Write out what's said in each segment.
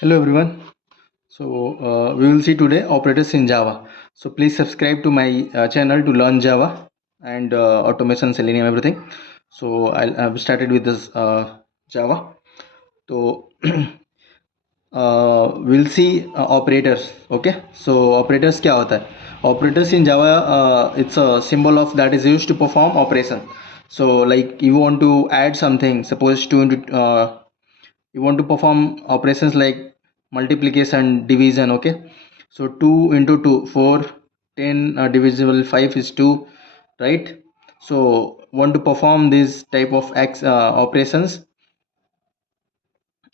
Hello everyone. We will see today operators in Java. So please subscribe to my channel to learn Java and automation, Selenium, everything. So I've started with this Java. So we'll see operators. Okay. So operators क्या होता है? Operators in Java, it's a symbol of that is used to perform operation. So like you want to add something, suppose you want to perform operations like multiplication, division. Okay, so 2 into 2 4, 10 divisible 5 is 2, right? So want to perform this type of operations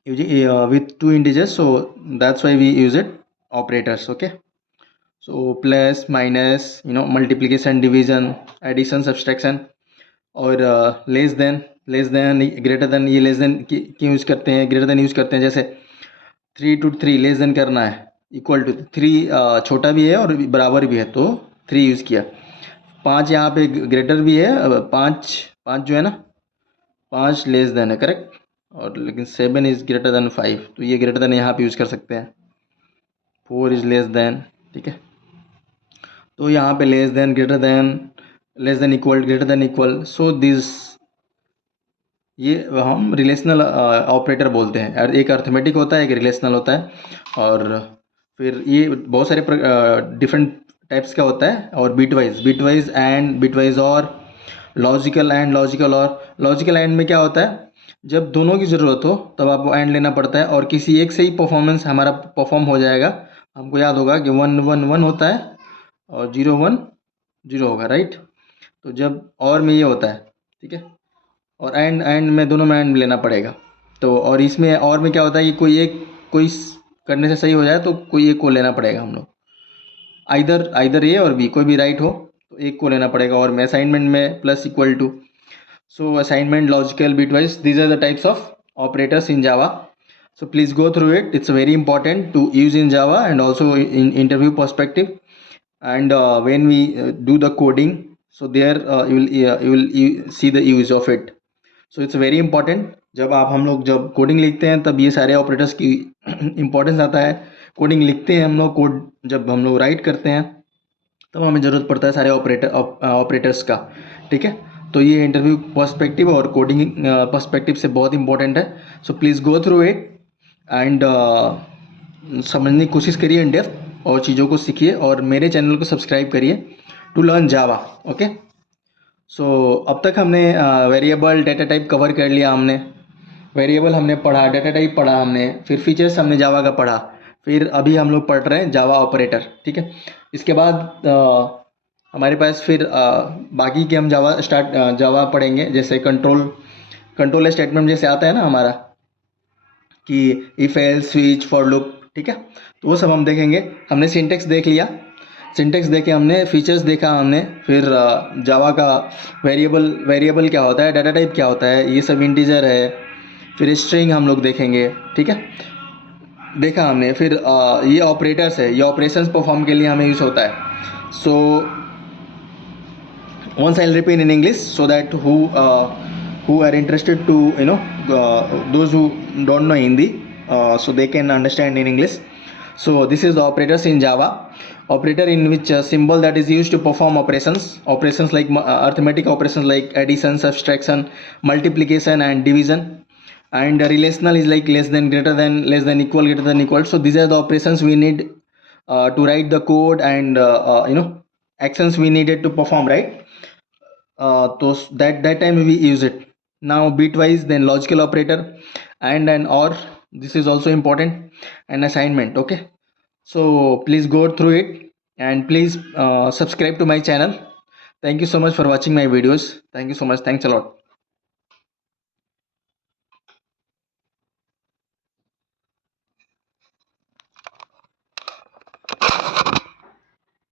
with two integers, so that's why we use it operators. Okay, so plus, minus, multiplication, division, addition, subtraction, और less than, greater than, ये less than क्यों use करते हैं, greater than use करते हैं, जैसे 3 to 3 less than करना है, इक्वल टू 3 छोटा भी है और बराबर भी है तो 3 यूज़ किया। 5 यहाँ पे ग्रेटर भी है, 5 जो है ना, 5 लेस देन है, करेक्ट। और लेकिन 7 इज़ ग्रेटर देन 5, तो ये ग्रेटर देन यहाँ पे यूज़ कर सकते हैं। 4 इज़ लेस देन, ठीक है, तो यहाँ पे less than, greater than, less than, equal, greater than, equal, so this, ये हम रिलेशनल ऑपरेटर बोलते हैं। और एक अर्थमेटिक होता है, एक रिलेशनल होता है, और फिर ये बहुत सारे डिफरेंट टाइप्स का होता है। और बिटवाइज एंड, बिटवाइज और, लॉजिकल एंड, लॉजिकल एंड में क्या होता है, जब दोनों की ज़रूरत हो तब आपको एंड लेना पड़ता है, और किसी एक से ही परफॉर्मेंस हमारा परफॉर्म हो जाएगा। हमको याद होगा कि 1 1 1 होता है और 0 1 0 होगा, राइट। तो जब और में ये होता है, ठीक है, और एंड में, दोनों में एंड लेना पड़ेगा। तो और इसमें और में क्या होता है कि कोई करने से सही हो जाए तो कोई एक को लेना पड़ेगा हम लोग, आइदर ए और बी, कोई भी राइट हो तो एक को लेना पड़ेगा। और में असाइनमेंट में plus, equal to, so assignment, logical, bitwise, these are the types of operators in Java. So please go through it. It's very important to use in Java and also in interview perspective. And when we do the coding, so there you will see the use of it. So it's very important. हम लोग जब coding लिखते हैं तब ये सारे operators की importance आता है। कोडिंग लिखते हैं हम लोग, कोड जब हम लोग राइट करते हैं तब हमें ज़रूरत पड़ता है सारे ऑपरेटर्स का, ठीक है। तो ये इंटरव्यू पर्सपेक्टिव और कोडिंग पर्सपेक्टिव से बहुत इंपॉर्टेंट है। So please go through it and समझने की कोशिश करिए इन डेप्थ, और चीज़ों को सीखिए, और मेरे चैनल को सब्सक्राइब करिए टू लर्न जावा। ओके, सो अब तक हमने वेरिएबल, डेटा टाइप कवर कर लिया। हमने वेरिएबल हमने पढ़ा, डेटा टाइप पढ़ा हमने, फिर फीचर्स हमने जावा का पढ़ा, फिर अभी हम लोग पढ़ रहे हैं जावा ऑपरेटर, ठीक है। इसके बाद हमारे पास फिर बाकी के हम जावा पढ़ेंगे, जैसे कंट्रोल स्टेटमेंट जैसे आता है ना हमारा, कि if else, switch, for loop, ठीक है, तो वो सब हम देखेंगे। हमने सिंटेक्स देख लिया, सिंटेक्स देखे हमने, फीचर्स देखा हमने, फिर जावा का वेरिएबल क्या होता है, डाटा टाइप क्या होता है, ये सब इंटीजर है, फिर स्ट्रिंग हम लोग देखेंगे, ठीक है, देखा हमने। फिर ये ऑपरेटर्स है, ये ऑपरेशंस परफॉर्म के लिए हमें यूज़ होता है। सो once I'll repeat in English so that who are interested to, those who don't know Hindi, so they can understand in English. So this is the operators in Java. Operator in which symbol that is used to perform operations like arithmetic operations like addition, subtraction, multiplication and division. And relational is like less than, greater than, less than, equal, greater than, equal. So these are the operations we need to write the code, and actions we needed to perform, right. So that time we use it. Now bitwise, then logical operator, and an or, this is also important, and assignment. Okay, so please go through it, and please subscribe to my channel. Thank you so much for watching my videos. Thank you so much. Thanks a lot.